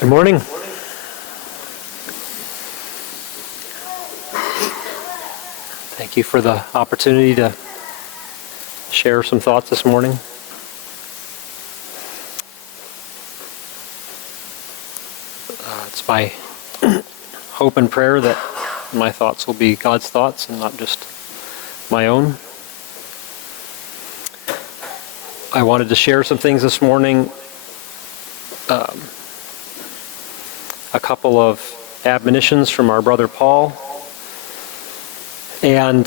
Good morning. Thank you for the opportunity to share some thoughts this morning. It's my hope and prayer that my thoughts will be God's thoughts and not just my own. I wanted to share some things this morning. A couple of admonitions from our brother Paul, and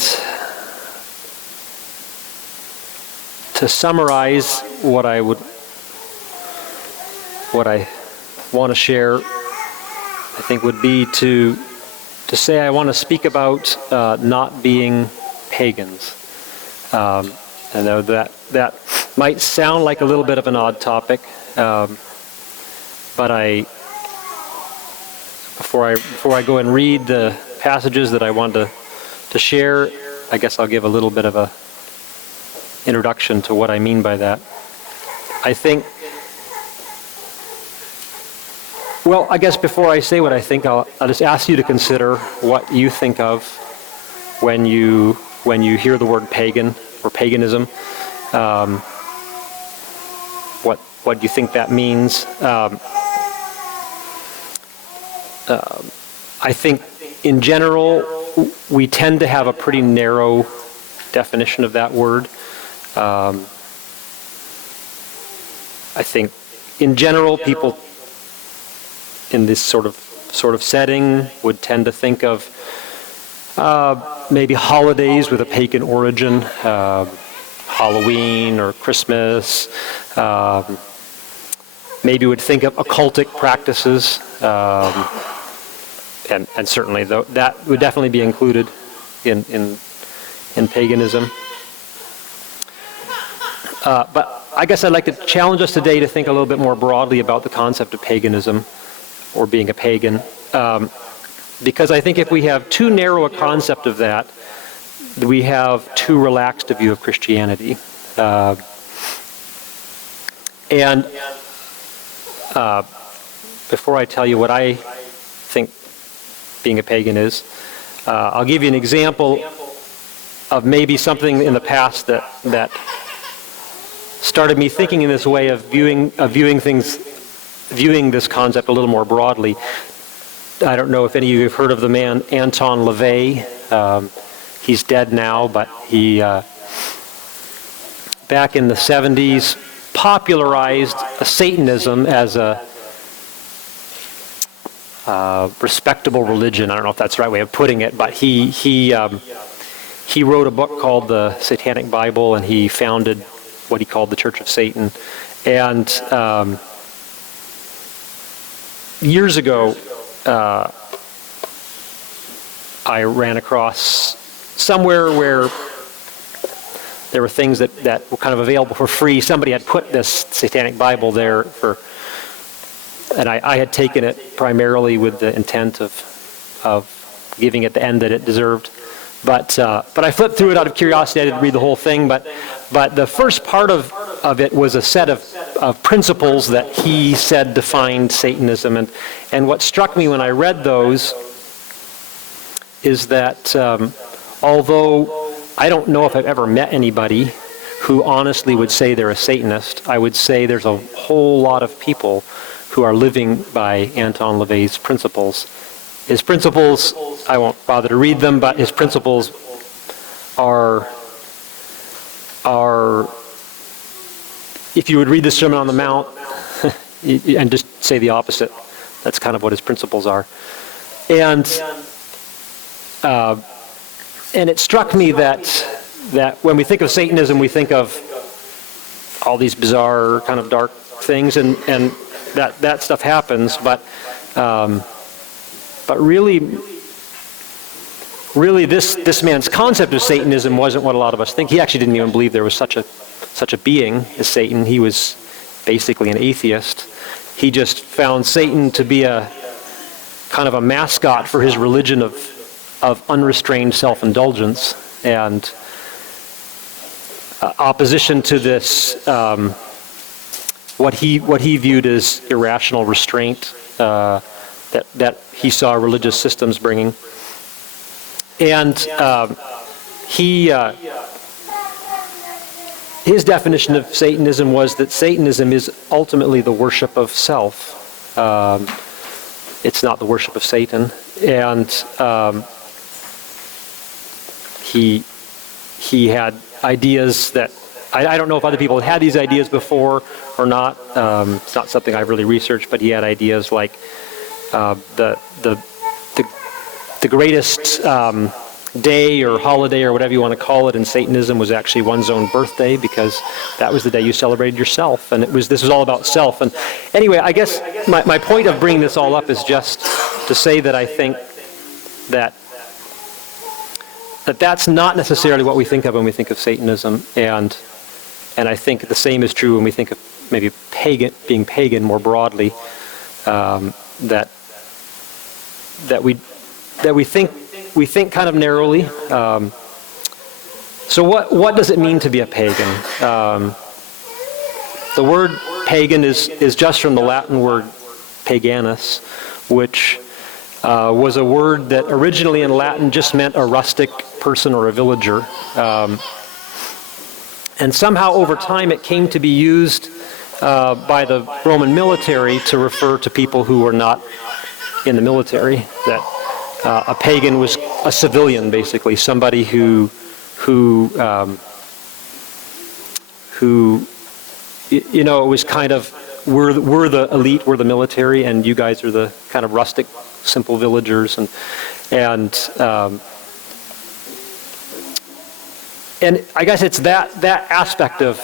to summarize what I want to share, I think would be to say I want to speak about not being pagans. I know that might sound like a little bit of an odd topic, but before I go and read the passages that I want to share, I guess I'll give a little bit of a introduction to what I mean by that. I guess before I say what I think, I'll just ask you to consider what you think of when you hear the word pagan or paganism. What do you think that means? I think in general, we tend to have a pretty narrow definition of that word. I think in general, people in this sort of setting would tend to think of maybe holidays with a pagan origin, Halloween or Christmas. Maybe would think of occultic practices, and certainly that would definitely be included in paganism. But I guess I'd like to challenge us today to think a little bit more broadly about the concept of paganism or being a pagan, because I think if we have too narrow a concept of that, we have too relaxed a view of Christianity. And before I tell you what I think being a pagan is, I'll give you an example of maybe something in the past that started me thinking in this way of viewing this concept a little more broadly. I don't know if any of you have heard of the man Anton LaVey. He's dead now, but he back in the 70s popularized Satanism as a respectable religion. I don't know if that's the right way of putting it, but he wrote a book called the Satanic Bible, and he founded what he called the Church of Satan. And years ago, I ran across somewhere where there were things that were kind of available for free. Somebody had put this Satanic Bible there and I had taken it primarily with the intent of giving it the end that it deserved. But I flipped through it out of curiosity. I didn't read the whole thing, but the first part of it was a set of principles that he said defined Satanism. And what struck me when I read those is that although I don't know if I've ever met anybody who honestly would say they're a Satanist, I would say there's a whole lot of people who are living by Anton LaVey's principles. His principles, I won't bother to read them, but his principles are if you would read the Sermon on the Mount and just say the opposite, that's kind of what his principles are. And it struck me that when we think of Satanism, we think of all these bizarre kind of dark things, and that stuff happens, but really this man's concept of Satanism wasn't what a lot of us think. He actually didn't even believe there was such a being as Satan. He was basically an atheist. He just found Satan to be a kind of a mascot for his religion of unrestrained self-indulgence and opposition to this what he viewed as irrational restraint that he saw religious systems bringing. And his definition of Satanism was that Satanism is ultimately the worship of self. It's not the worship of Satan. And he had ideas that, I don't know if other people had these ideas before or not. It's not something I've really researched, but he had ideas like the greatest day or holiday or whatever you want to call it in Satanism was actually one's own birthday, because that was the day you celebrated yourself, and this was all about self. And anyway, I guess my point of bringing this all up is just to say that I think that's not necessarily what we think of when we think of Satanism, and I think the same is true when we think of maybe being pagan more broadly. That we think kind of narrowly. So what does it mean to be a pagan? The word pagan is just from the Latin word paganus, which was a word that originally in Latin just meant a rustic person or a villager. And somehow over time it came to be used by the Roman military to refer to people who were not in the military. That a pagan was a civilian, basically, somebody who you know, it was kind of, we're the elite, we're the military, and you guys are the kind of rustic, simple villagers, and I guess it's that aspect of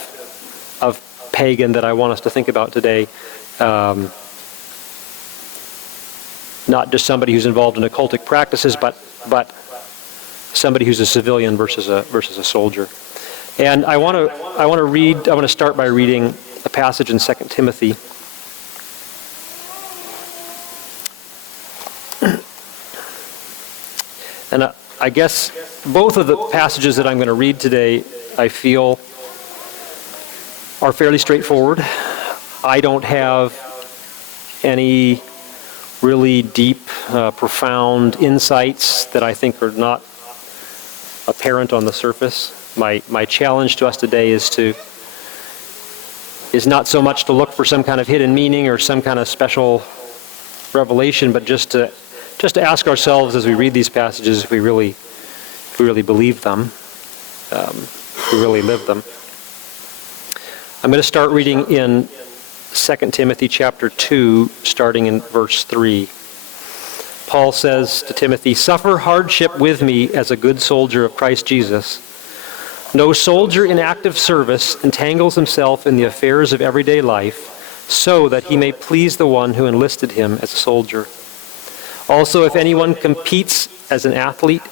pagan that I want us to think about today. Not just somebody who's involved in occultic practices, but somebody who's a civilian versus a soldier. And I want to start by reading a passage in 2 Timothy. And I guess both of the passages that I'm going to read today, I feel, are fairly straightforward. I don't have any really deep, profound insights that I think are not apparent on the surface. My challenge to us today is not so much to look for some kind of hidden meaning or some kind of special revelation, but just to ask ourselves as we read these passages if we really believe them, if we really live them. I'm going to start reading in 2 Timothy chapter 2, starting in verse 3. Paul says to Timothy, "Suffer hardship with me as a good soldier of Christ Jesus. No soldier in active service entangles himself in the affairs of everyday life, so that he may please the one who enlisted him as a soldier. Also, if anyone competes as an athlete,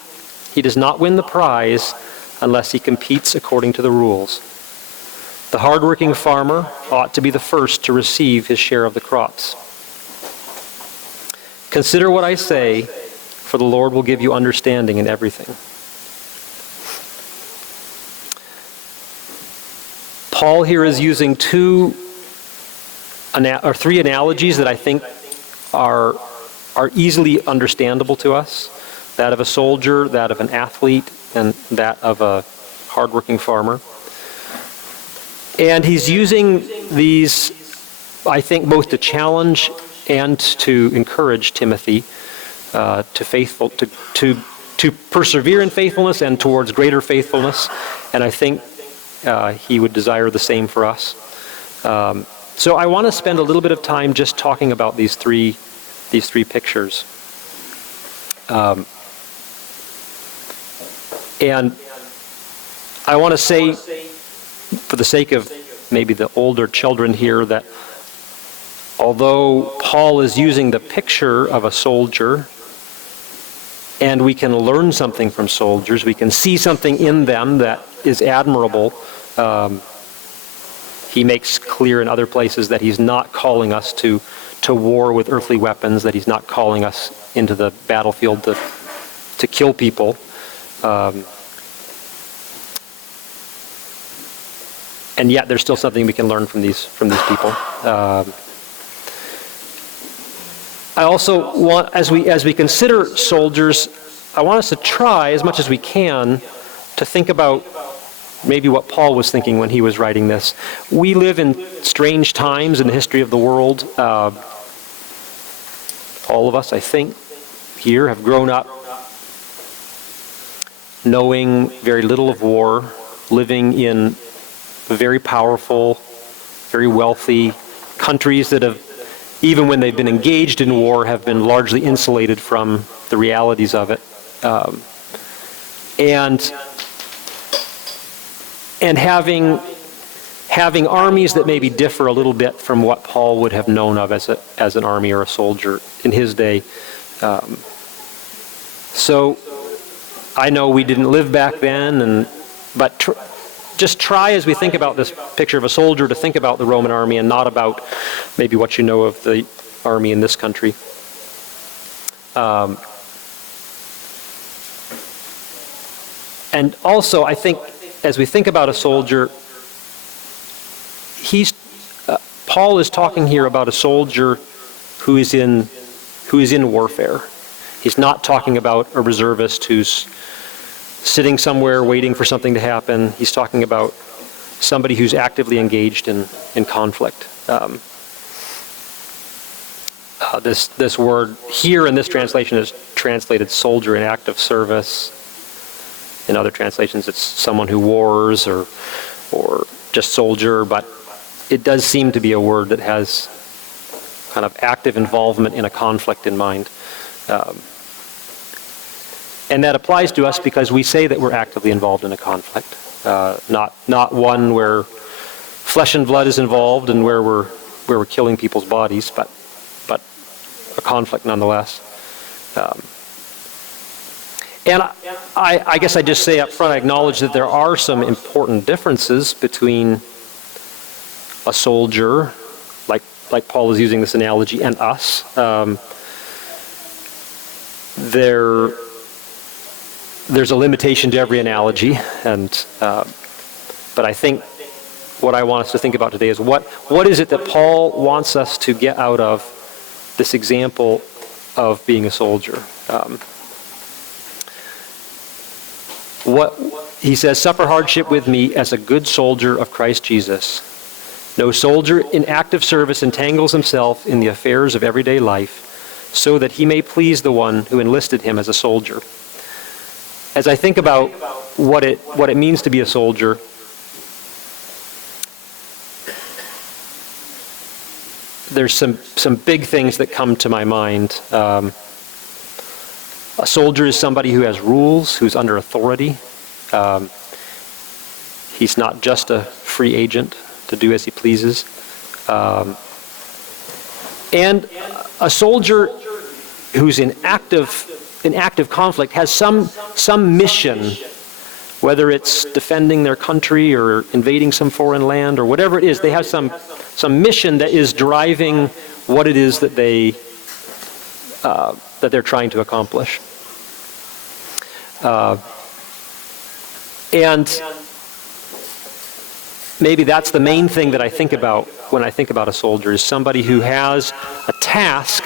he does not win the prize unless he competes according to the rules. The hard-working farmer ought to be the first to receive his share of the crops. Consider what I say, for the Lord will give you understanding in everything." Paul here is using three analogies that I think are easily understandable to us: that of a soldier, that of an athlete, and that of a hard-working farmer. And he's using these, I think, both to challenge and to encourage Timothy to persevere in faithfulness and towards greater faithfulness. And I think he would desire the same for us. So I want to spend a little bit of time just talking about these three pictures. And I want to say, for the sake of maybe the older children here, that although Paul is using the picture of a soldier, and we can learn something from soldiers, we can see something in them that is admirable, he makes clear in other places that he's not calling us to war with earthly weapons, that he's not calling us into the battlefield to kill people. and yet there's still something we can learn from these people. I also want, as we consider soldiers, I want us to try as much as we can to think about maybe what Paul was thinking when he was writing this. We live in strange times in the history of the world. All of us, I think, here have grown up knowing very little of war, living in very powerful, very wealthy countries that have, even when they've been engaged in war, have been largely insulated from the realities of it. And having armies that maybe differ a little bit from what Paul would have known of as an army or a soldier in his day. So I know we didn't live back then, but just try as we think about this picture of a soldier to think about the Roman army and not about maybe what you know of the army in this country. And also, I think, as we think about a soldier, Paul is talking here about a soldier who is in warfare. He's not talking about a reservist who's sitting somewhere waiting for something to happen. He's talking about somebody who's actively engaged in conflict. This word here in this translation is translated soldier in active service. In other translations, it's someone who wars or just soldier, but it does seem to be a word that has kind of active involvement in a conflict in mind. And that applies to us because we say that we're actively involved in a conflict, not one where flesh and blood is involved and where we're killing people's bodies, but a conflict nonetheless. And I guess I just say up front, I acknowledge that there are some important differences between a soldier, like Paul is using this analogy, and us. There's a limitation to every analogy, but I think what I want us to think about today is what is it that Paul wants us to get out of this example of being a soldier. He says, suffer hardship with me as a good soldier of Christ Jesus. No soldier in active service entangles himself in the affairs of everyday life, so that he may please the one who enlisted him as a soldier. As I think about what it means to be a soldier, there's some big things that come to my mind. A soldier is somebody who has rules, who's under authority. He's not just a free agent to do as he pleases. And a soldier who's in active conflict has some mission, whether it's defending their country or invading some foreign land or whatever it is. They have some mission that is driving what it is that they're trying to accomplish. And maybe that's the main thing that I think about when I think about a soldier, is somebody who has a task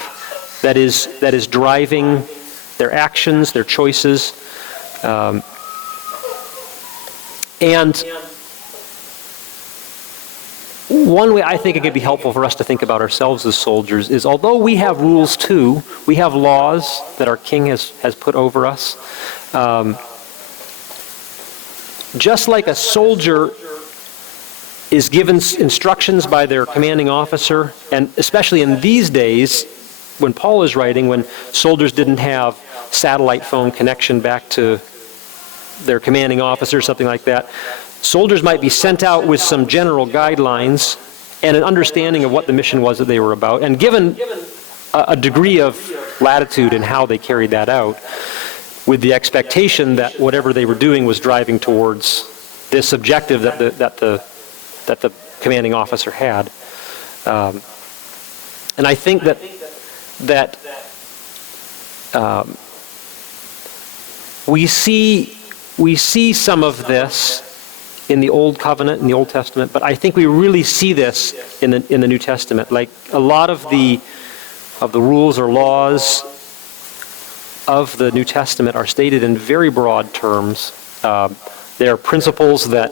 that is driving their actions, their choices. And one way I think it could be helpful for us to think about ourselves as soldiers is, although we have rules too, we have laws that our king has put over us. Just like a soldier is given instructions by their commanding officer, and especially in these days, when Paul is writing, when soldiers didn't have satellite phone connection back to their commanding officer, something like that, soldiers might be sent out with some general guidelines and an understanding of what the mission was that they were about, and given a degree of latitude in how they carried that out, with the expectation that whatever they were doing was driving towards this objective that the commanding officer had. And I think that we see some of this in the Old Covenant, in the Old Testament, but I think we really see this in the New Testament. Like a lot of the rules or laws of the New Testament are stated in very broad terms. They are principles that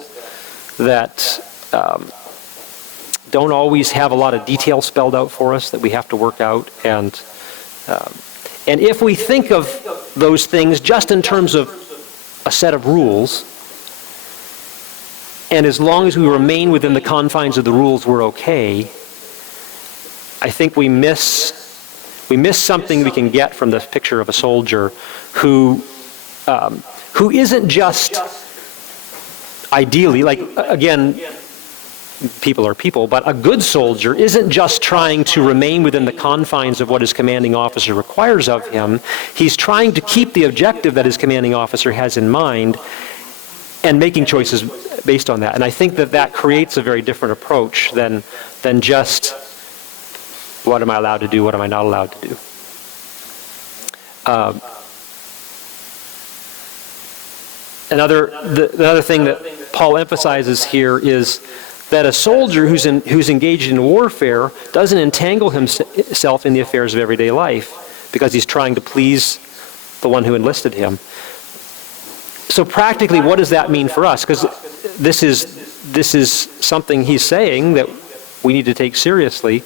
don't always have a lot of detail spelled out for us that we have to work out. And if we think of those things just in terms of a set of rules, and as long as we remain within the confines of the rules, we're okay, I think we miss something we can get from this picture of a soldier who isn't just ideally, like, again, people are people, but a good soldier isn't just trying to remain within the confines of what his commanding officer requires of him. He's trying to keep the objective that his commanding officer has in mind and making choices based on that. And I think that creates a very different approach than just, what am I allowed to do, what am I not allowed to do? Another thing that Paul emphasizes here is that a soldier who's engaged in warfare doesn't entangle himself in the affairs of everyday life because he's trying to please the one who enlisted him. So practically, what does that mean for us? Because this is something he's saying that we need to take seriously.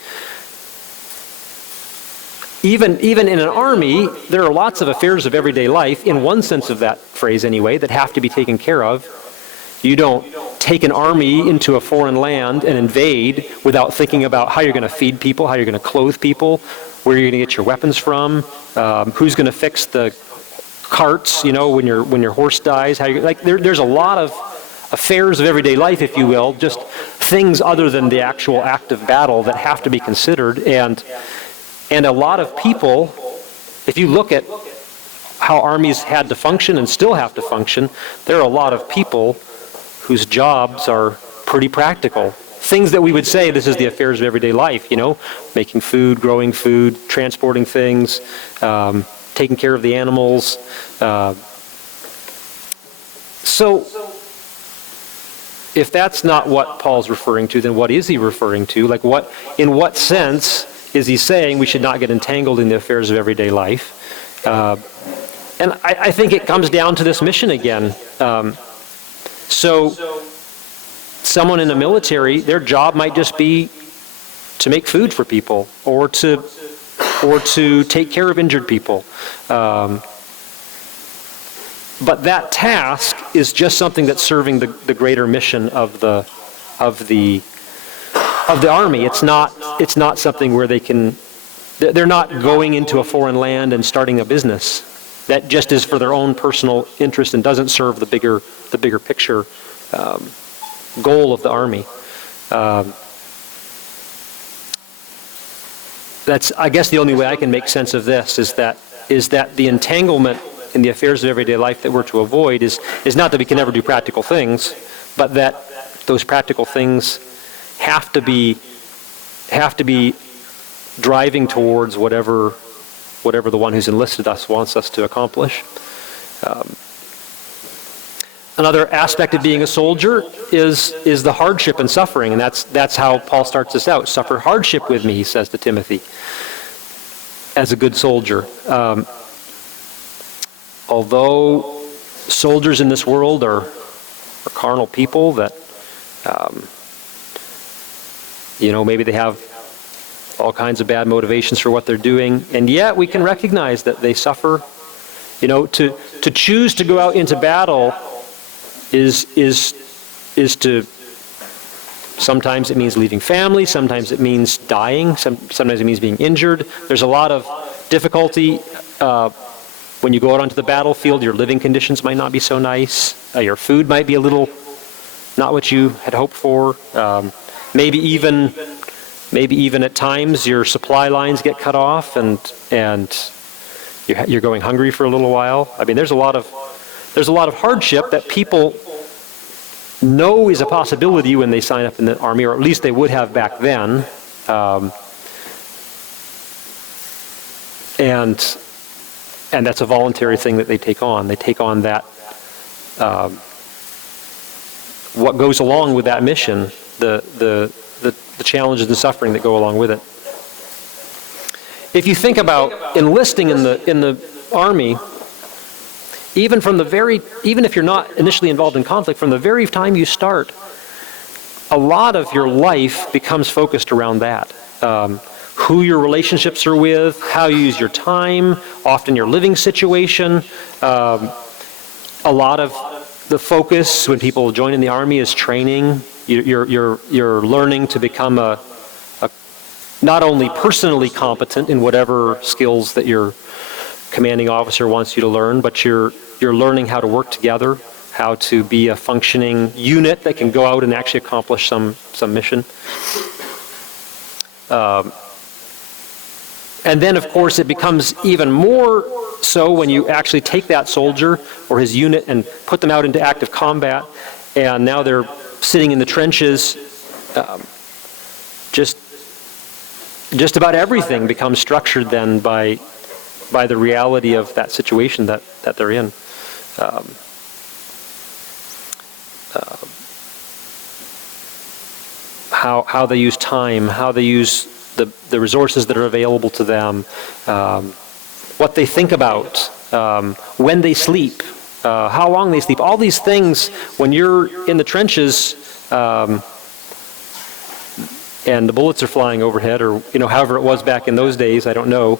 Even in an army, there are lots of affairs of everyday life, in one sense of that phrase anyway, that have to be taken care of. You don't take an army into a foreign land and invade without thinking about how you're going to feed people, how you're going to clothe people, where you're going to get your weapons from, who's going to fix the carts, when your horse dies. There's a lot of affairs of everyday life, if you will, just things other than the actual act of battle that have to be considered. And a lot of people, if you look at how armies had to function and still have to function, there are a lot of people whose jobs are pretty practical. Things that we would say, this is the affairs of everyday life, making food, growing food, transporting things, taking care of the animals. So, if that's not what Paul's referring to, then what is he referring to? In what sense is he saying we should not get entangled in the affairs of everyday life? And I think it comes down to this mission again. So someone in the military, their job might just be to make food for people or to take care of injured people. But that task is just something that's serving the greater mission of the army. It's not something where they're not going into a foreign land and starting a business. That just is for their own personal interest and doesn't serve the bigger picture goal of the army. That's, I guess, the only way I can make sense of this is that the entanglement in the affairs of everyday life that we're to avoid is not that we can never do practical things, but that those practical things have to be driving towards whatever the one who's enlisted us wants us to accomplish. Another aspect of being a soldier is the hardship and suffering, and that's how Paul starts this out. Suffer hardship with me, he says to Timothy, as a good soldier. Although soldiers in this world are carnal people that, maybe they have all kinds of bad motivations for what they're doing, and yet we can recognize that they suffer. To choose to go out into battle is to, sometimes it means leaving family, sometimes it means dying, sometimes it means being injured. There's a lot of difficulty when you go out onto the battlefield. Your living conditions might not be so nice. Your food might be a little not what you had hoped for. Maybe even at times your supply lines get cut off and you're going hungry for a little while. I mean, there's a lot of hardship that people know is a possibility when they sign up in the army, or at least they would have back then. And that's a voluntary thing that they take on. They take on that what goes along with that mission, the challenges and suffering that go along with it. If you think about enlisting in the Army, even if you're not initially involved in conflict, from the very time you start, a lot of your life becomes focused around that. Who your relationships are with, how you use your time, often your living situation. A lot of the focus when people join in the Army is training. You're learning to become a not only personally competent in whatever skills that your commanding officer wants you to learn, but you're learning how to work together, how to be a functioning unit that can go out and actually accomplish some mission. And then, of course, it becomes even more so when you actually take that soldier or his unit and put them out into active combat, and now they're sitting in the trenches. Just about everything becomes structured then by the reality of that situation that they're in. How they use time, how they use the resources that are available to them, what they think about, when they sleep, how long they sleep. All these things, when you're in the trenches and the bullets are flying overhead, or however it was back in those days, I don't know.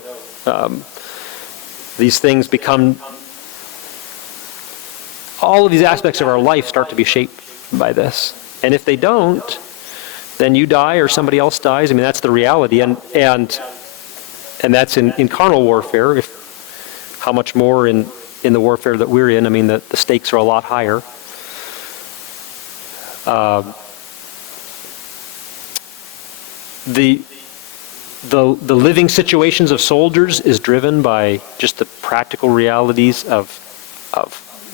These things become, all of these aspects of our life start to be shaped by this. And if they don't, then you die or somebody else dies. I mean, that's the reality. And that's in carnal warfare. How much more in the warfare that we're in? I mean, the stakes are a lot higher. The living situations of soldiers is driven by just the practical realities of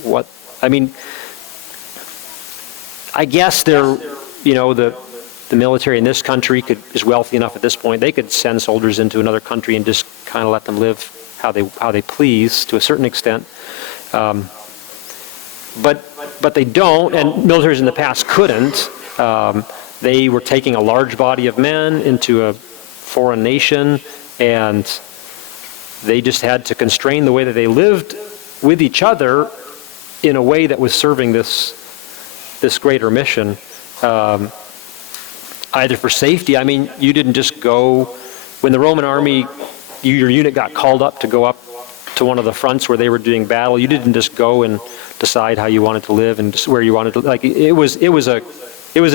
what, I mean, I guess the military in this country is wealthy enough at this point, they could send soldiers into another country and just kind of let them live how they please to a certain extent. But they don't, and militaries in the past couldn't. They were taking a large body of men into a foreign nation, and they just had to constrain the way that they lived with each other in a way that was serving this greater mission. Either for safety, I mean, you didn't just go, when the Roman army, your unit got called up to go up to one of the fronts where they were doing battle, you didn't just go and decide how you wanted to live and just where you wanted to, like, it was a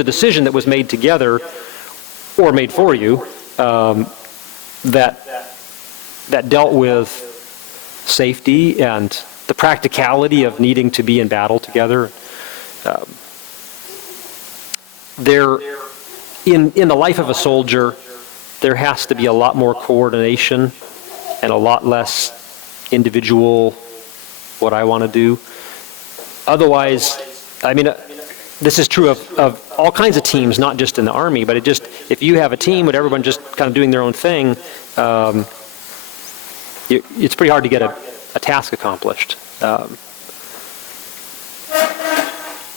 decision that was made together or made for you that dealt with safety and the practicality of needing to be in battle together. In the life of a soldier, there has to be a lot more coordination and a lot less individual, what I want to do. Otherwise, I mean, this is true of all kinds of teams, not just in the Army, but if you have a team with everyone just kind of doing their own thing, it's pretty hard to get a task accomplished.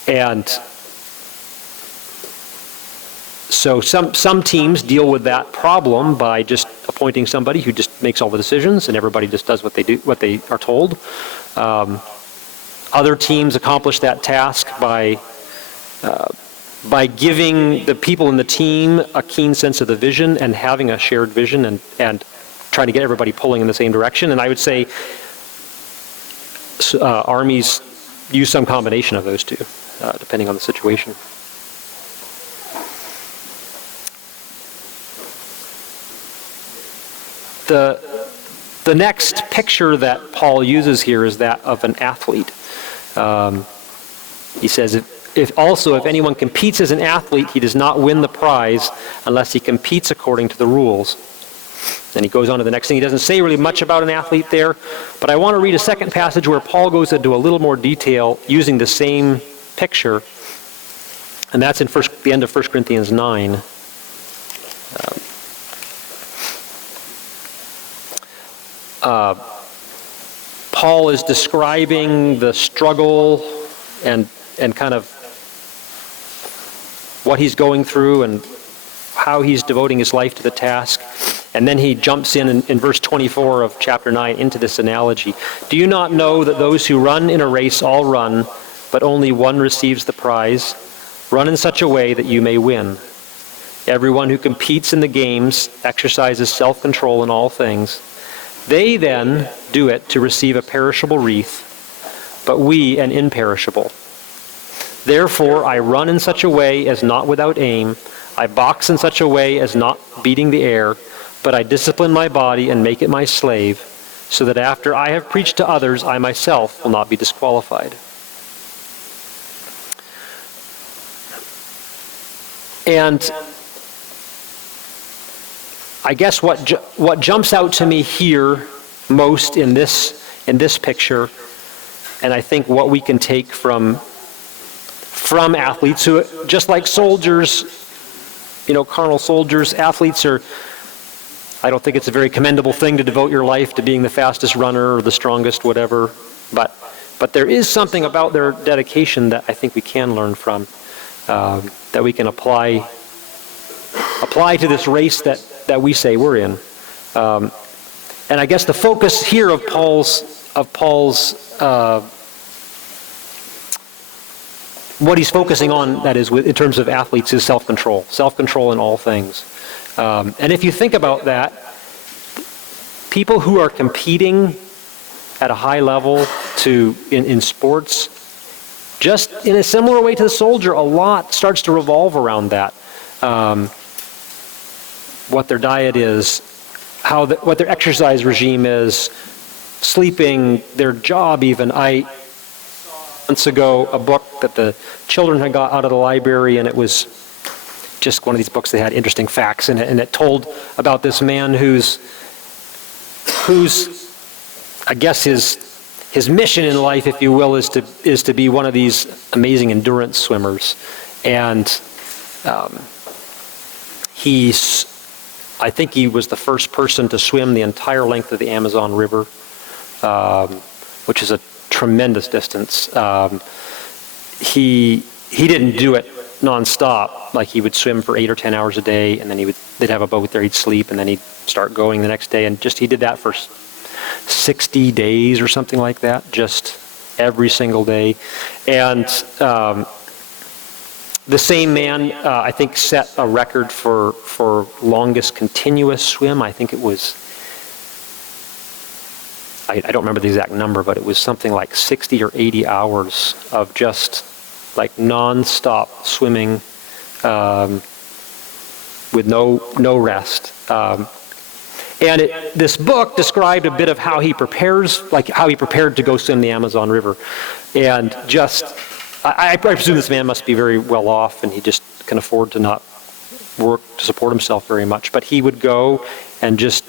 And so some teams deal with that problem by just appointing somebody who just makes all the decisions and everybody just does what they are told. Other teams accomplish that task by giving the people in the team a keen sense of the vision and having a shared vision and trying to get everybody pulling in the same direction. And I would say armies use some combination of those two, depending on the situation. The next picture that Paul uses here is that of an athlete. He says, if anyone competes as an athlete, he does not win the prize unless he competes according to the rules. Then he goes on to the next thing. He doesn't say really much about an athlete there, but I want to read a second passage where Paul goes into a little more detail using the same picture, and that's in the end of 1 Corinthians 9. Paul is describing the struggle and kind of what he's going through and how he's devoting his life to the task. And then he jumps in verse 24 of chapter 9 into this analogy. Do you not know that those who run in a race all run, but only one receives the prize? Run in such a way that you may win. Everyone who competes in the games exercises self-control in all things. They then do it to receive a perishable wreath, but we an imperishable. Therefore I run in such a way as not without aim. I box in such a way as not beating the air, but I discipline my body and make it my slave, so that after I have preached to others, I myself will not be disqualified. And I guess what jumps out to me here most in this picture, and I think what we can take from athletes who, just like soldiers, carnal soldiers, athletes are, I don't think it's a very commendable thing to devote your life to being the fastest runner or the strongest whatever, but there is something about their dedication that I think we can learn from, that we can apply to this race that we say we're in. And I guess the focus here of Paul's what he's focusing on, that is, in terms of athletes, is self-control in all things. And if you think about that, people who are competing at a high level in sports, just in a similar way to the soldier, a lot starts to revolve around that. What their diet is, what their exercise regime is, sleeping, their job even. Months ago, a book that the children had got out of the library, and it was just one of these books that had interesting facts in it, and it told about this man whose I guess his mission in life, if you will, is to be one of these amazing endurance swimmers. And I think he was the first person to swim the entire length of the Amazon River, which is a tremendous distance. He didn't do it nonstop. Like, he would swim for 8 or 10 hours a day, and then they'd have a boat there, he'd sleep, and then he'd start going the next day. And he did that for 60 days or something like that, just every single day. And the same man, I think, set a record for longest continuous swim. I think it was, I don't remember the exact number, but it was something like 60 or 80 hours of just like non-stop swimming with no rest. And this book described a bit of how he prepared to go swim the Amazon River. And I presume this man must be very well off, and he just can afford to not work to support himself very much. But he would go and just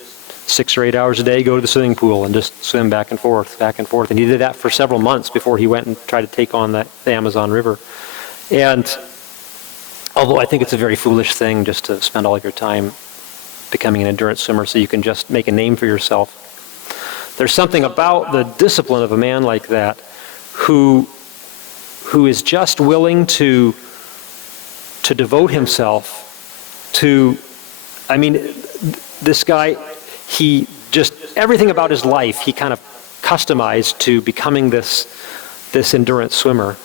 6 or 8 hours a day go to the swimming pool and just swim back and forth. And he did that for several months before he went and tried to take on the Amazon River. And although I think it's a very foolish thing just to spend all of your time becoming an endurance swimmer so you can just make a name for yourself, there's something about the discipline of a man like that who is just willing to devote himself to, this guy, he just, everything about his life, he kind of customized to becoming this endurance swimmer.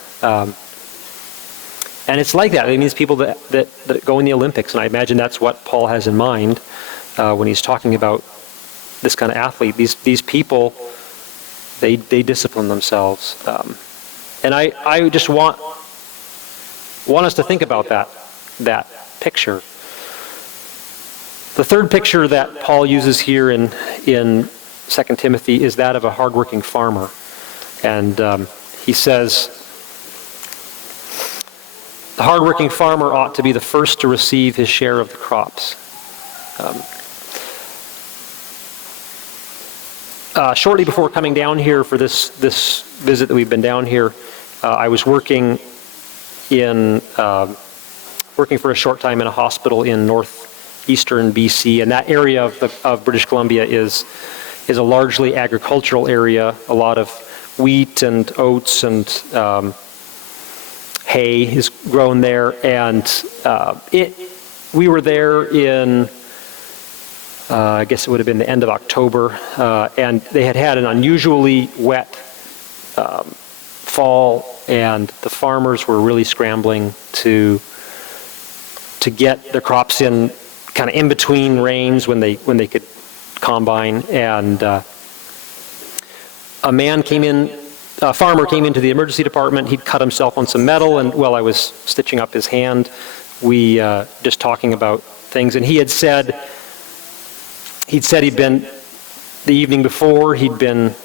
And it's like that. I mean, these people that go in the Olympics, and I imagine that's what Paul has in mind when he's talking about this kind of athlete. These people, they discipline themselves. And I just want us to think about that picture. The third picture that Paul uses here in 2 Timothy is that of a hardworking farmer. And he says, the hardworking farmer ought to be the first to receive his share of the crops. Shortly before coming down here for this visit that we've been down here, I was working for a short time in a hospital in northeastern BC, and that area of British Columbia is a largely agricultural area. A lot of wheat and oats and hay is grown there, and we were there in, I guess it would have been the end of October, and they had an unusually wet fall, and the farmers were really scrambling to get their crops in, kind of in between rains when they could combine. And a farmer came into the emergency department. He'd cut himself on some metal, and while I was stitching up his hand, we just talking about things. And he'd said he'd been the evening before, he'd been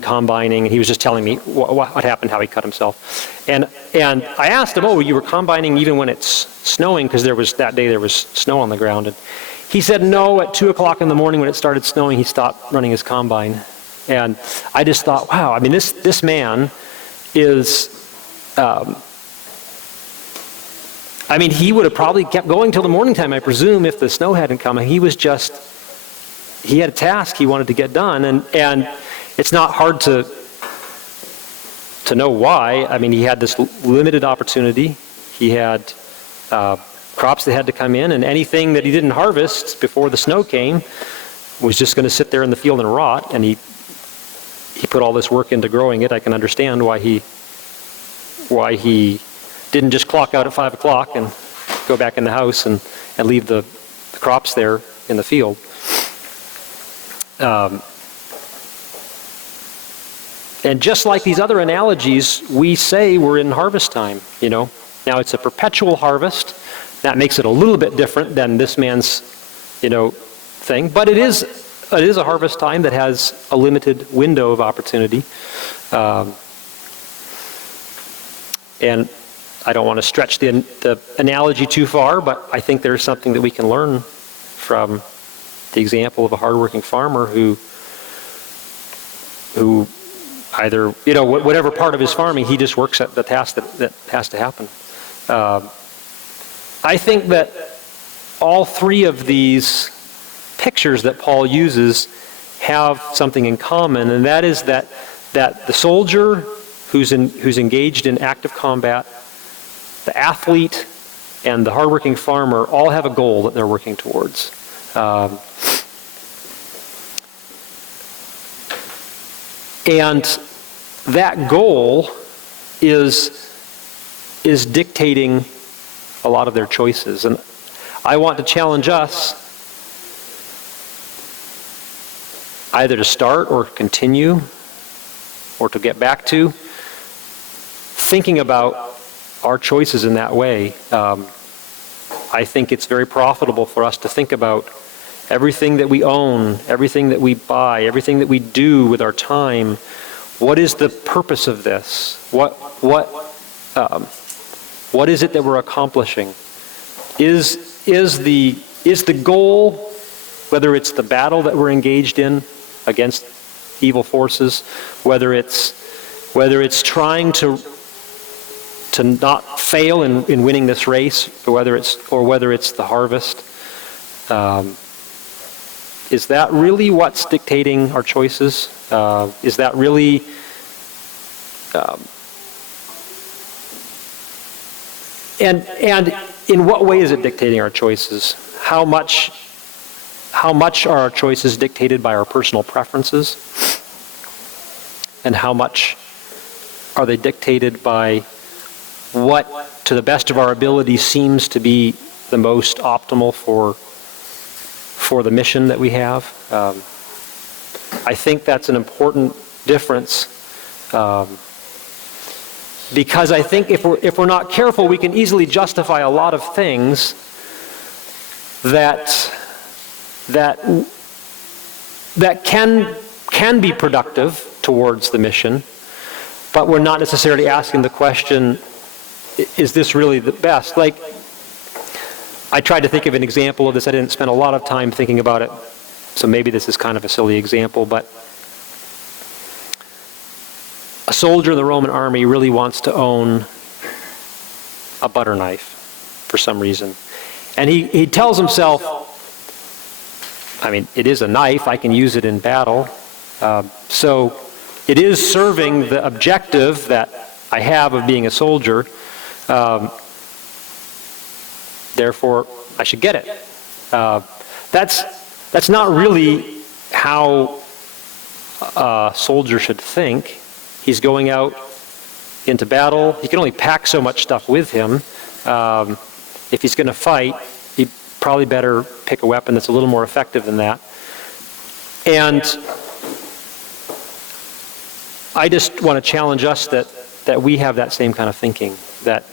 combining, and he was just telling me what happened, how he cut himself. And I asked him, "Oh, you were combining even when it's snowing?" Because that day there was snow on the ground. And he said no, at 2 o'clock in the morning when it started snowing, he stopped running his combine. And I just thought, wow, I mean, this man is, he would have probably kept going till the morning time, I presume, if the snow hadn't come. He had a task he wanted to get done, and it's not hard to know why. I mean, he had this limited opportunity. He had crops that had to come in, and anything that he didn't harvest before the snow came was just going to sit there in the field and rot, and he put all this work into growing it. I can understand why he didn't just clock out at 5 o'clock and go back in the house and leave the crops there in the field. And just like these other analogies, we say we're in harvest time, Now it's a perpetual harvest. That makes it a little bit different than this man's, thing. But it is a harvest time that has a limited window of opportunity. And I don't want to stretch the analogy too far, but I think there's something that we can learn from the example of a hardworking farmer who either, whatever part of his farming, he just works at the task that has to happen. I think that all three of these pictures that Paul uses have something in common, and that is that the soldier who's engaged in active combat, the athlete, and the hardworking farmer all have a goal that they're working towards. And that goal is dictating a lot of their choices. And I want to challenge us either to start or continue or to get back to thinking about our choices in that way. I think it's very profitable for us to think about everything that we own, everything that we buy, everything that we do with our time. What is the purpose of this? What is it that we're accomplishing? Is the goal, whether it's the battle that we're engaged in against evil forces, whether it's trying to not fail in winning this race, or whether it's the harvest, is that really what's dictating our choices? Is that really and in what way is it dictating our choices? How much are our choices dictated by our personal preferences? And how much are they dictated by what, to the best of our ability, seems to be the most optimal for the mission that we have? I think that's an important difference, because I think if we're not careful, we can easily justify a lot of things that can be productive towards the mission, but we're not necessarily asking the question, is this really the best? Like, I tried to think of an example of this. I didn't spend a lot of time thinking about it, so maybe this is kind of a silly example, but a soldier in the Roman army really wants to own a butter knife for some reason. And he tells himself, it is a knife, I can use it in battle. So it is serving the objective that I have of being a soldier. Therefore, I should get it. That's not really how a soldier should think. He's going out into battle. He can only pack so much stuff with him. If he's going to fight, he'd probably better pick a weapon that's a little more effective than that. And I just want to challenge us that we have that same kind of thinking, that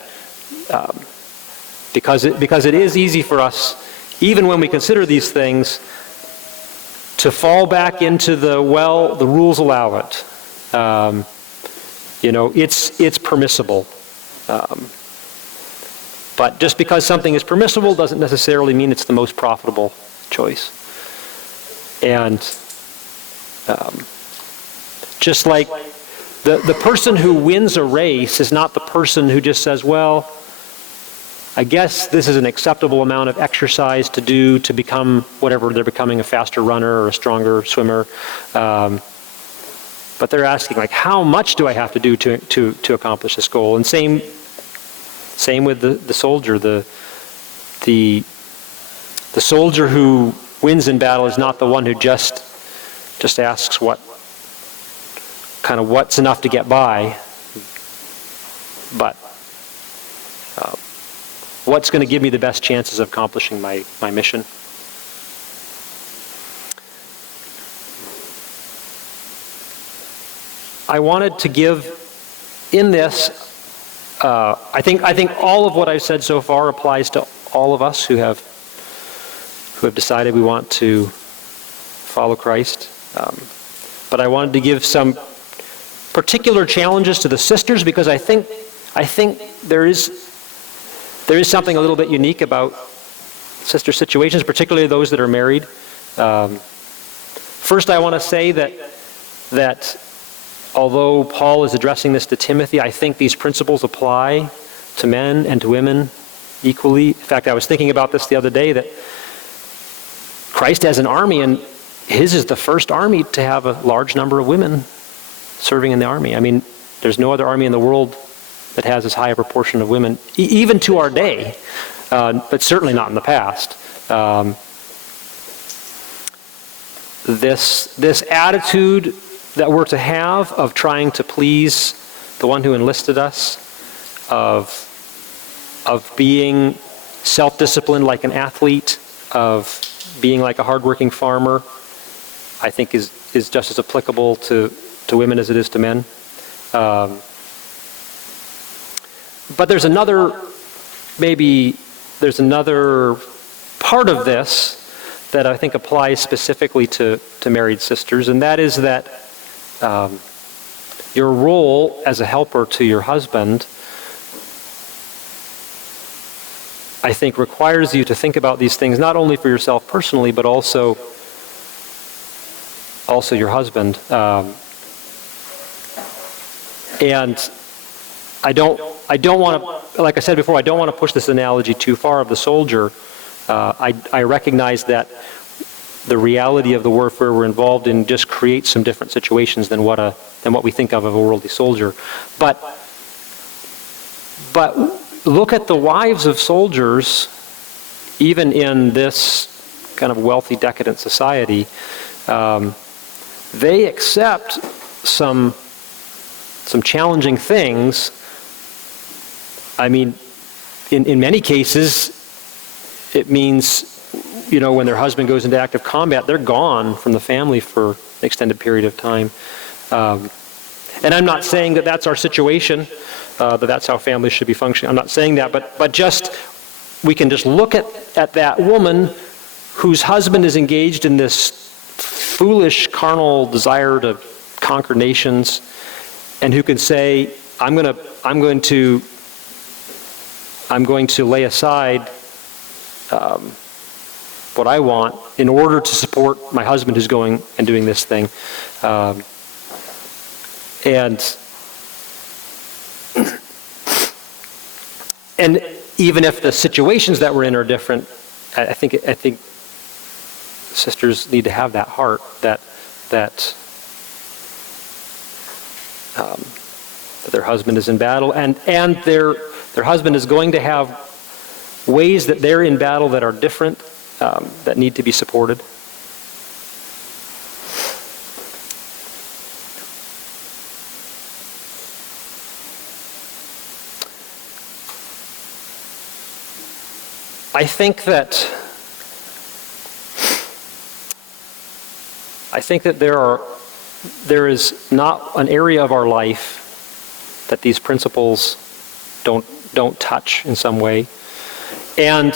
because it is easy for us, even when we consider these things, to fall back into the rules allow it. It's permissible. But just because something is permissible doesn't necessarily mean it's the most profitable choice. And just like the person who wins a race is not the person who just says, well, I guess this is an acceptable amount of exercise to do to become whatever they're becoming, a faster runner or a stronger swimmer. But they're asking, like, how much do I have to do to accomplish this goal? And same with the soldier. The soldier who wins in battle is not the one who just asks what's enough to get by, but what's going to give me the best chances of accomplishing my mission. I wanted to give in this, I think all of what I've said so far applies to all of us who have decided we want to follow Christ. But I wanted to give some particular challenges to the sisters, because I think there is something a little bit unique about sister situations, particularly those that are married. First, I want to say that although Paul is addressing this to Timothy, I think these principles apply to men and to women equally. In fact, I was thinking about this the other day, that Christ has an army, and his is the first army to have a large number of women serving in the army. I mean, there's no other army in the world that has as high a proportion of women, even to our day, but certainly not in the past. This attitude that we're to have of trying to please the one who enlisted us, of being self-disciplined like an athlete, of being like a hardworking farmer, I think is just as applicable to women as it is to men. But there's another part of this that I think applies specifically to married sisters, and that is that your role as a helper to your husband, I think, requires you to think about these things not only for yourself personally, but also your husband. And I don't want to, like I said before, I don't want to push this analogy too far of the soldier. I recognize that the reality of the warfare we're involved in just creates some different situations than what we think of a worldly soldier. But look at the wives of soldiers, even in this kind of wealthy, decadent society. They accept some challenging things. I mean, in many cases, it means, when their husband goes into active combat, they're gone from the family for an extended period of time. And I'm not saying that that's our situation, that that's how families should be functioning. I'm not saying that, but we can just look at that woman whose husband is engaged in this foolish carnal desire to conquer nations, and who can say, I'm going to lay aside what I want in order to support my husband who's going and doing this thing. And even if the situations that we're in are different, I think sisters need to have that heart, that that their husband is in battle, and their husband is going to have ways that they're in battle that are different, that need to be supported. I think that there is not an area of our life that these principles don't touch in some way. And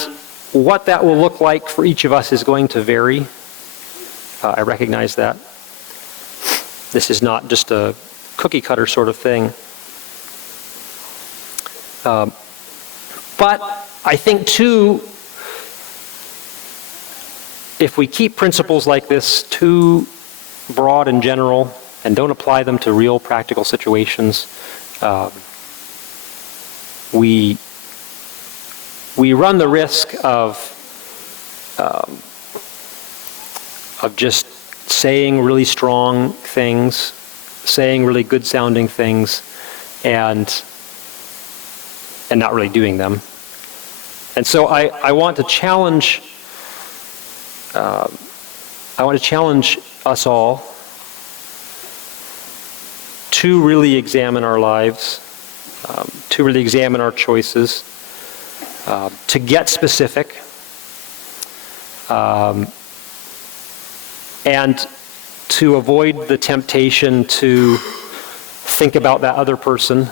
what that will look like for each of us is going to vary. I recognize that. This is not just a cookie cutter sort of thing. But I think too, if we keep principles like this too broad and general and don't apply them to real practical situations, we run the risk of just saying really strong things, saying really good sounding things, and not really doing them. And so I want to challenge us all to really examine our lives, to really examine our choices, to get specific, and to avoid the temptation to think about that other person.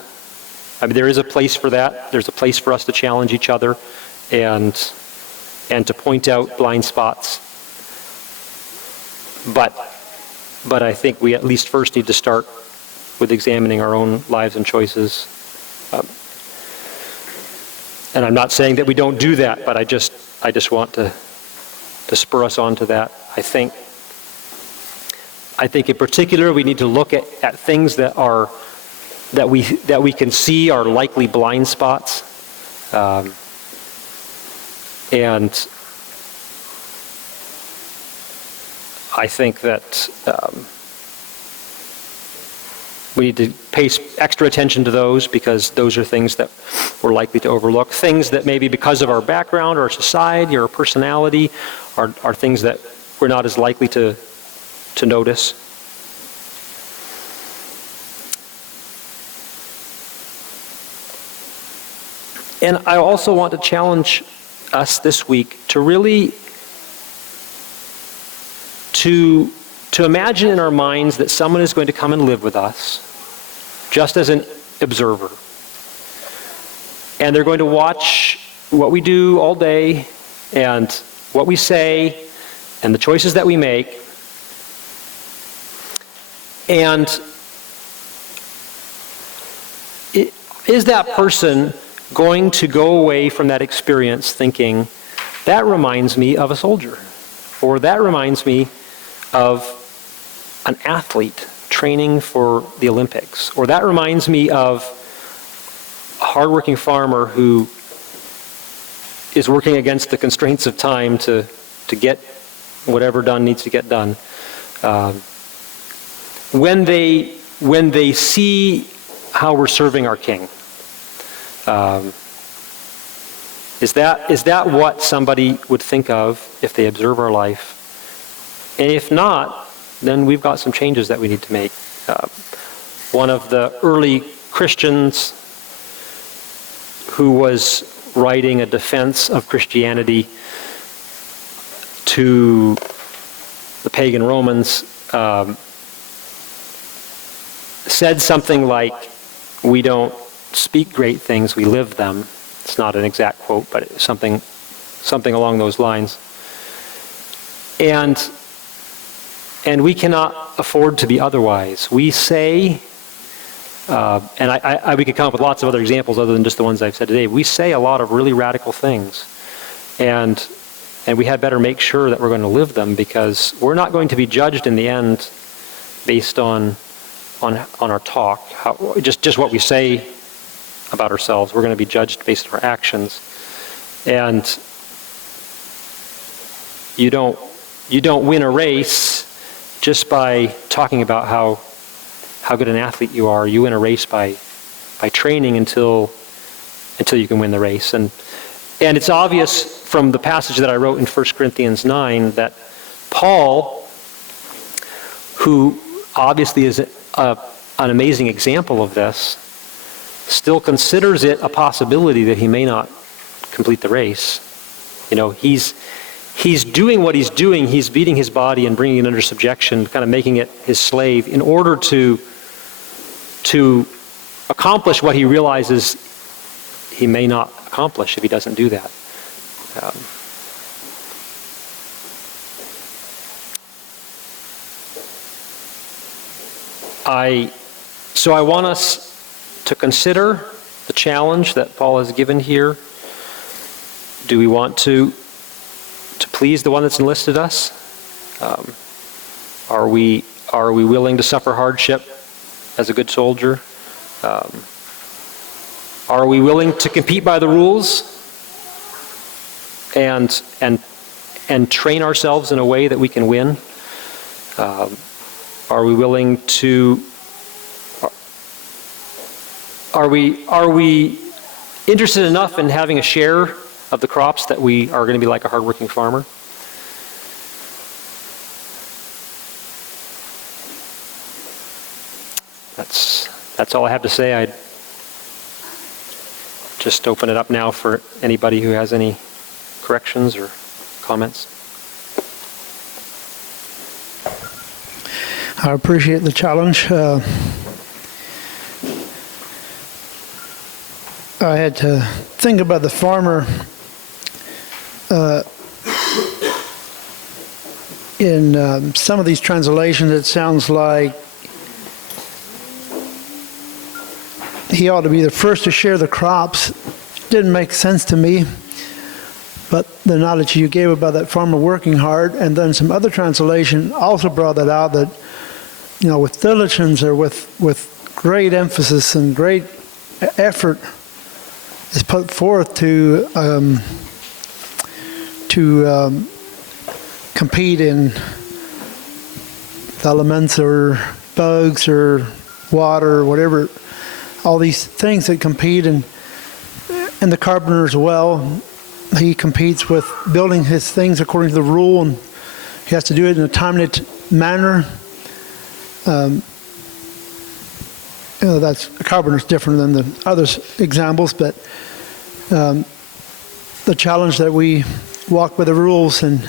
I mean, there is a place for that. There's a place for us to challenge each other and to point out blind spots. But I think we at least first need to start with examining our own lives and choices. And I'm not saying that we don't do that, but I just want to spur us on to that. I think in particular we need to look at things that we can see are likely blind spots, and I think that we need to pay extra attention to those, because those are things that we're likely to overlook. Things that maybe because of our background or our society or our personality are things that we're not as likely to notice. And I also want to challenge us this week to really to imagine in our minds that someone is going to come and live with us just as an observer. And they're going to watch what we do all day and what we say and the choices that we make. And is that person going to go away from that experience thinking, that reminds me of a soldier, or that reminds me of an athlete training for the Olympics, or that reminds me of a hardworking farmer who is working against the constraints of time to get whatever done needs to get done. When they see how we're serving our King, is that what somebody would think of if they observe our life? And if not, then we've got some changes that we need to make. One of the early Christians who was writing a defense of Christianity to the pagan Romans said something like, "We don't speak great things, we live them." It's not an exact quote, but it's something along those lines. And we cannot afford to be otherwise. We say, and we could come up with lots of other examples other than just the ones I've said today. We say a lot of really radical things, and we had better make sure that we're going to live them, because we're not going to be judged in the end based on our talk, just what we say about ourselves. We're going to be judged based on our actions. And you don't win a race just by talking about how good an athlete you are. You win a race by training until you can win the race. And it's obvious from the passage that I wrote in 1 Corinthians 9 that Paul, who obviously is an amazing example of this, still considers it a possibility that he may not complete the race. He's doing what he's doing. He's beating his body and bringing it under subjection, kind of making it his slave in order to accomplish what he realizes he may not accomplish if he doesn't do that. So I want us to consider the challenge that Paul has given here. Do we want to please the one that's enlisted us? Are we willing to suffer hardship as a good soldier? Are we willing to compete by the rules and train ourselves in a way that we can win? Are we willing to? Are we interested enough in having a share of the crops that we are going to be like a hardworking farmer? That's all I have to say. I'd just open it up now for anybody who has any corrections or comments. I appreciate the challenge. I had to think about the farmer in some of these translations. It sounds like he ought to be the first to share the crops. Didn't make sense to me, but the knowledge you gave about that farmer working hard, and then some other translation also brought that out, that with diligence or with great emphasis and great effort is put forth to compete in the elements or bugs or water or whatever, all these things that compete. And the carpenter as well, he competes with building his things according to the rule, and he has to do it in a timely manner. That's, a carpenter's different than the other examples, but the challenge that we walk with the rules and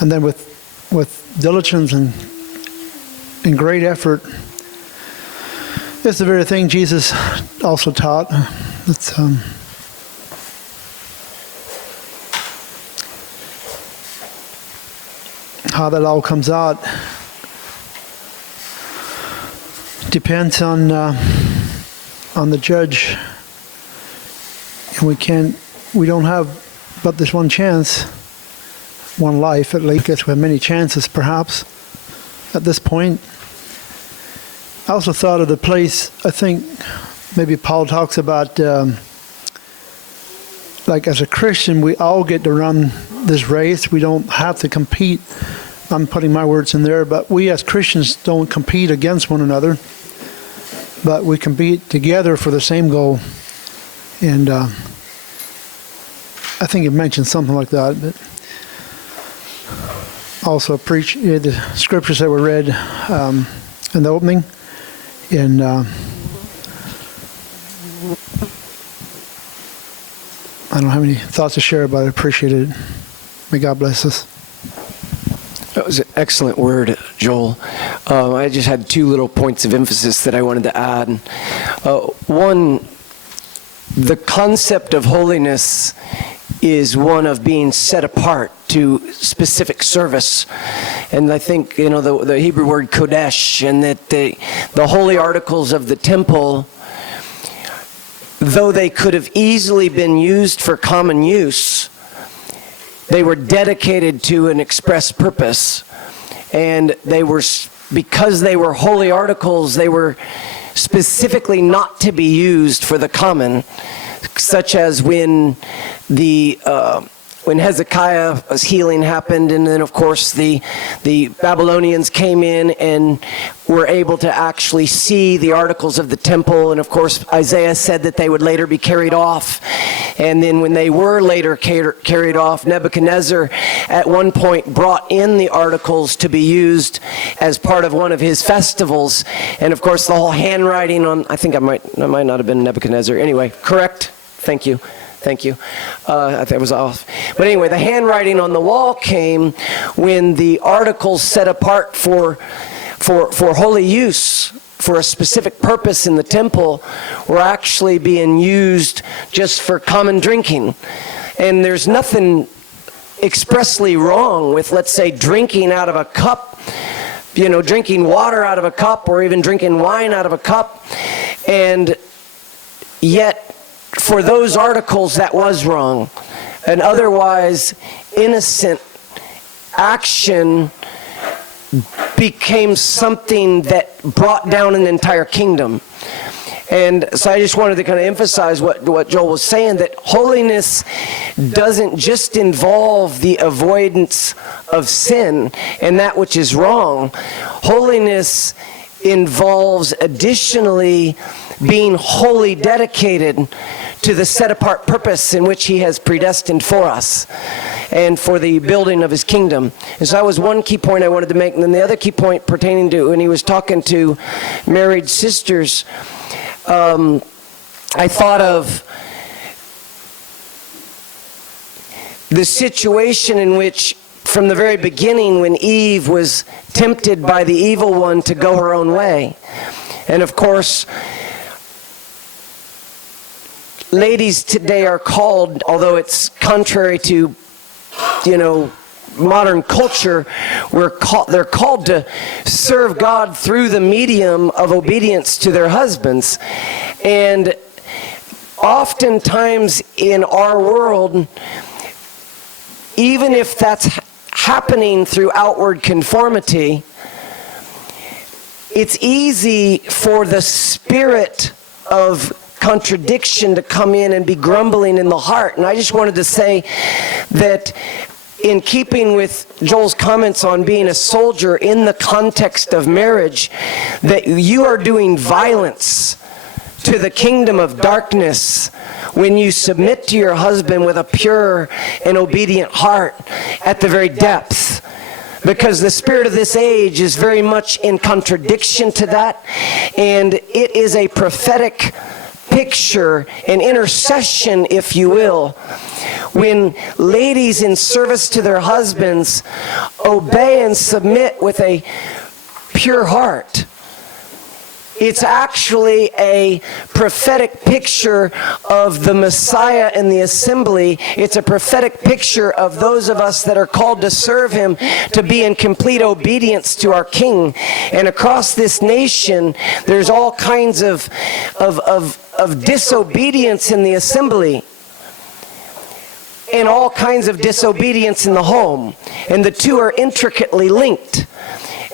then with diligence and great effort. It's the very thing Jesus also taught. It's how that all comes out depends on the judge, and we don't have but this one chance, one life at least. I guess we have many chances perhaps at this point. I also thought of the place, I think maybe Paul talks about, like as a Christian, we all get to run this race. We don't have to compete. I'm putting my words in there, but we as Christians don't compete against one another, but we compete together for the same goal. And I think it mentioned something like that. But also appreciate the scriptures that were read in the opening. And I don't have any thoughts to share, but I appreciate it. May God bless us. That was an excellent word, Joel. I just had two little points of emphasis that I wanted to add. One, the concept of holiness is one of being set apart to specific service. And I think, the Hebrew word kodesh, and that the holy articles of the temple, though they could have easily been used for common use, they were dedicated to an express purpose. And because they were holy articles, they were specifically not to be used for the common, such as when the when Hezekiah's healing happened, and then of course the Babylonians came in and were able to actually see the articles of the temple, and of course Isaiah said that they would later be carried off. And then when they were later carried off, Nebuchadnezzar at one point brought in the articles to be used as part of one of his festivals. And of course the whole handwriting on, I think I might not have been Nebuchadnezzar. Anyway, correct? Thank you. I think it was off. But anyway, the handwriting on the wall came when the articles set apart for holy use, for a specific purpose in the temple, were actually being used just for common drinking. And there's nothing expressly wrong with, let's say, drinking out of a cup, drinking water out of a cup, or even drinking wine out of a cup. And yet, for those articles, that was wrong. An otherwise innocent action became something that brought down an entire kingdom. And so I just wanted to kind of emphasize what Joel was saying, that holiness doesn't just involve the avoidance of sin and that which is wrong. Holiness involves additionally being wholly dedicated to the set-apart purpose in which he has predestined for us and for the building of his kingdom. And so that was one key point I wanted to make. And then the other key point pertaining to when he was talking to married sisters, I thought of the situation in which, from the very beginning, when Eve was tempted by the evil one to go her own way. And of course, ladies today are called, although it's contrary to, modern culture, they're called to serve God through the medium of obedience to their husbands. And oftentimes in our world, even if that's happening through outward conformity, it's easy for the spirit of contradiction to come in and be grumbling in the heart. And I just wanted to say that in keeping with Joel's comments on being a soldier in the context of marriage, that you are doing violence to the kingdom of darkness when you submit to your husband with a pure and obedient heart at the very depth. Because the spirit of this age is very much in contradiction to that, and it is a prophetic picture, an intercession, if you will, when ladies in service to their husbands obey and submit with a pure heart. It's actually a prophetic picture of the Messiah and the assembly. It's a prophetic picture of those of us that are called to serve him, to be in complete obedience to our King. And across this nation, there's all kinds of disobedience in the assembly, and all kinds of disobedience in the home. And the two are intricately linked.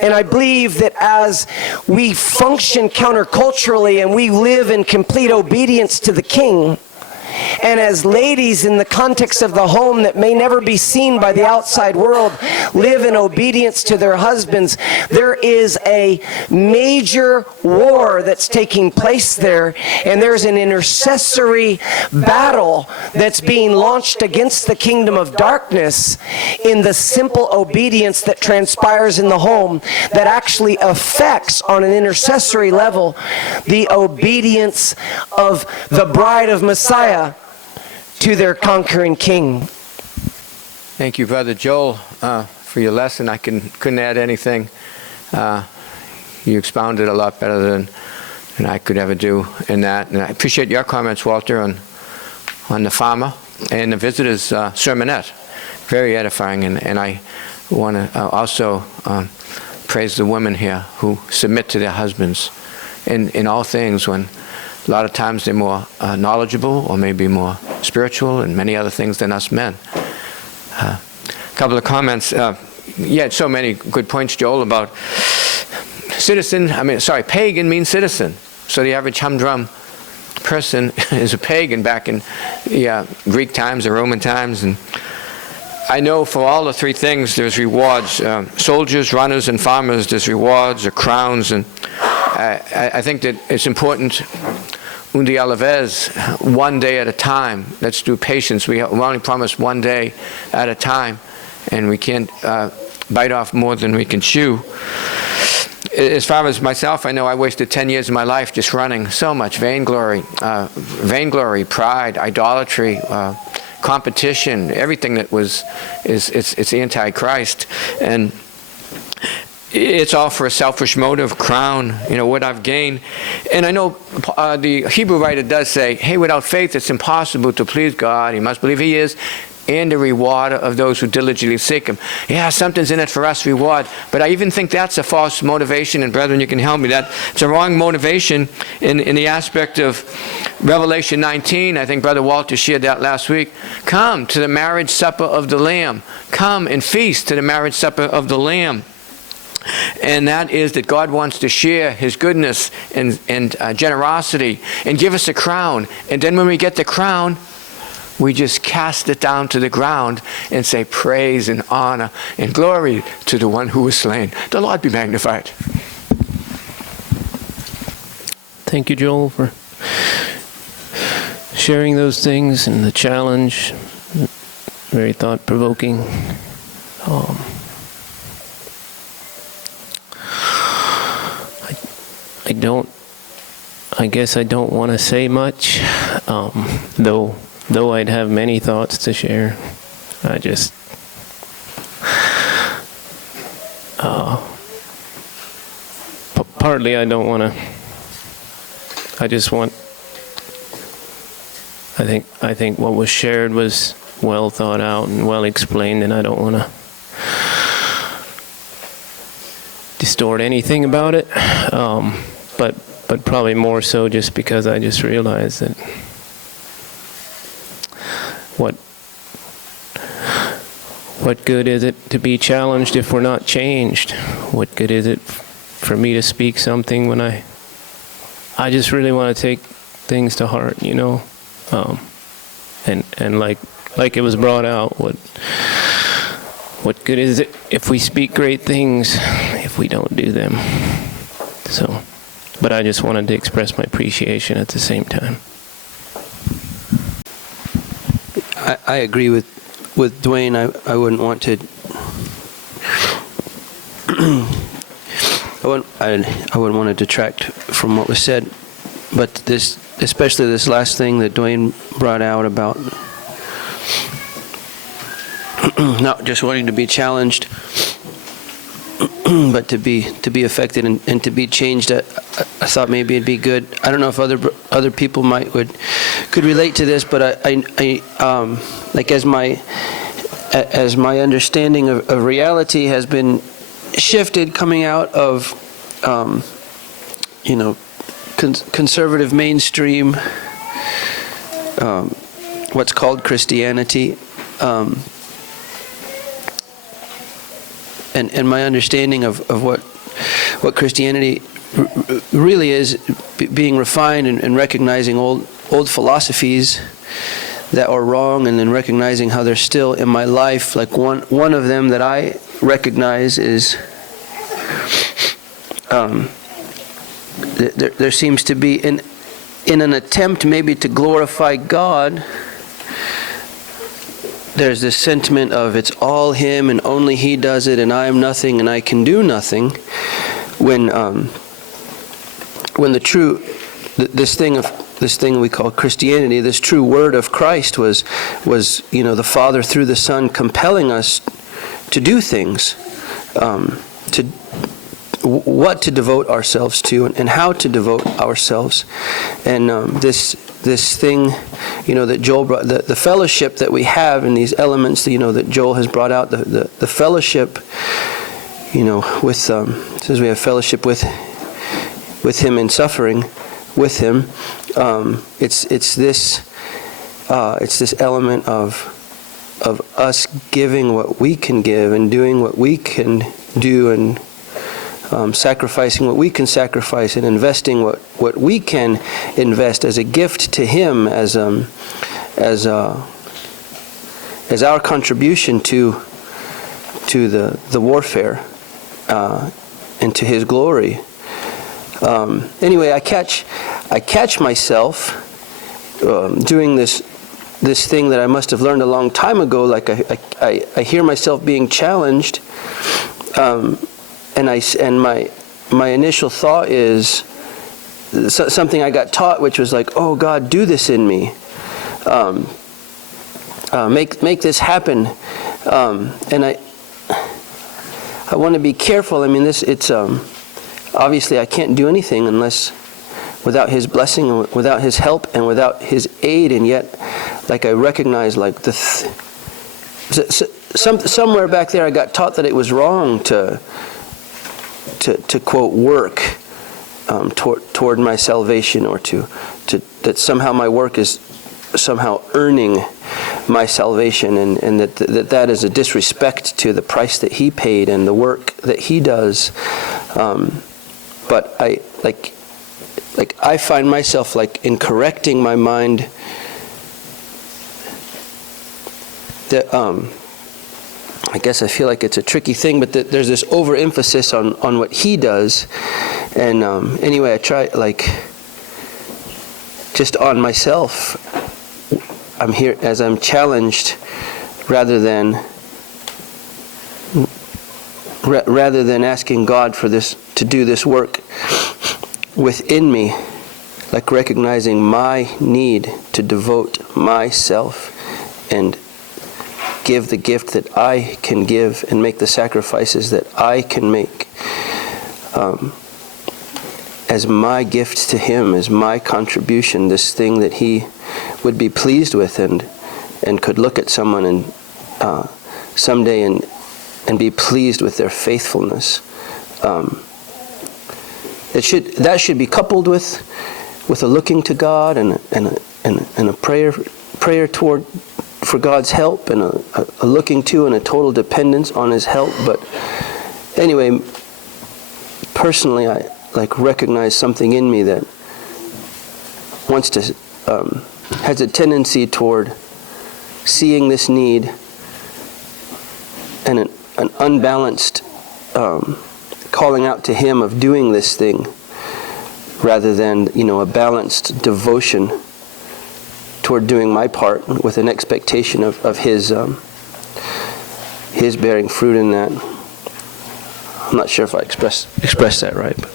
And I believe that as we function counterculturally and we live in complete obedience to the King, and as ladies in the context of the home that may never be seen by the outside world live in obedience to their husbands, there is a major war that's taking place there, and there's an intercessory battle that's being launched against the kingdom of darkness in the simple obedience that transpires in the home, that actually affects on an intercessory level the obedience of the bride of Messiah to their conquering King. Thank you, Brother Joel, for your lesson. I couldn't add anything. You expounded a lot better than I could ever do in that. And I appreciate your comments, Walter, on the farmer and the visitor's sermonette. Very edifying. And I want to also praise the women here who submit to their husbands in all things, when a lot of times they're more knowledgeable or maybe more spiritual and many other things than us men. A couple of comments. You had so many good points, Joel, about pagan means citizen. So the average humdrum person is a pagan back in Greek times or Roman times. And I know for all the three things there's rewards. Soldiers, runners, and farmers, there's rewards or crowns. And I think that it's important, un día a la vez, one day at a time. Let's do patience. We only promise one day at a time, and we can't bite off more than we can chew. As far as myself, I know I wasted 10 years of my life just running. So much vainglory, pride, idolatry, competition, everything that it's anti-Christ. And it's all for a selfish motive, crown, what I've gained. And I know the Hebrew writer does say, hey, without faith it's impossible to please God. You must believe he is, and the rewarder of those who diligently seek him. Yeah, something's in it for us, reward. But I even think that's a false motivation, and brethren, you can help me. It's a wrong motivation in the aspect of Revelation 19. I think Brother Walter shared that last week. Come to the marriage supper of the Lamb. Come and feast to the marriage supper of the Lamb. And that is that God wants to share his goodness and generosity and give us a crown. And then when we get the crown, we just cast it down to the ground and say praise and honor and glory to the one who was slain. The Lord be magnified. Thank you, Joel, for sharing those things and the challenge. Very thought-provoking. I guess I don't want to say much, though I'd have many thoughts to share. I just, partly I don't want to, I just want, I think what was shared was well thought out and well explained, and I don't want to distort anything about it, but probably more so just because I just realized that what good is it to be challenged if we're not changed? What good is it for me to speak something when I just really want to take things to heart, and like it was brought out, what good is it if we speak great things if we don't do them? So, but I just wanted to express my appreciation at the same time. I agree with Dwayne. I wouldn't want to. I wouldn't want to detract from what was said, but this, especially this last thing that Dwayne brought out about not just wanting to be challenged, but to be affected and to be changed. I thought maybe it'd be good. I don't know if other people could relate to this, but I like as my understanding of reality has been shifted coming out of conservative mainstream what's called Christianity, and my understanding of what Christianity really is, being refined and recognizing old philosophies that are wrong, and then recognizing how they're still in my life. Like one of them that I recognize is there seems to be in an attempt maybe to glorify God, there's this sentiment of it's all Him and only He does it, and I am nothing and I can do nothing. When the true this thing we call Christianity, this true word of Christ was the Father through the Son compelling us to do things, what to devote ourselves to and how to devote ourselves, and this thing, that Joel brought, the fellowship that we have in these elements, that Joel has brought out, the fellowship, with says we have fellowship with Him in suffering with Him. It's this element of us giving what we can give and doing what we can do, and sacrificing what we can sacrifice, and investing what we can invest as a gift to Him, as as our contribution to the warfare and to His glory. Anyway, I catch myself doing this thing that I must have learned a long time ago. Like I hear myself being challenged, and my initial thought is something I got taught, which was like, "Oh God, do this in me, make this happen," and I want to be careful. I mean, it's obviously I can't do anything unless without His blessing, without His help, and without His aid. And yet, like I recognize, like somewhere back there, I got taught that it was wrong to quote work toward my salvation, or to that somehow my work is somehow earning my salvation, and that is a disrespect to the price that He paid and the work that He does. But I find myself like in correcting my mind that I guess I feel like it's a tricky thing, but there's this overemphasis on what He does, and anyway, I try like just on myself. I'm here as I'm challenged, rather than asking God for this, to do this work within me, like recognizing my need to devote myself and give the gift that I can give and make the sacrifices that I can make as my gift to Him, as my contribution, this thing that He would be pleased with and could look at someone and someday and be pleased with their faithfulness. That should be coupled with a looking to God and a prayer for God's help, and a looking to and a total dependence on His help. But anyway, personally, I like recognize something in me that wants to has a tendency toward seeing this need and an unbalanced calling out to Him of doing this thing, rather than a balanced devotion toward doing my part with an expectation of His bearing fruit in that. I'm not sure if I expressed that right. But.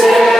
say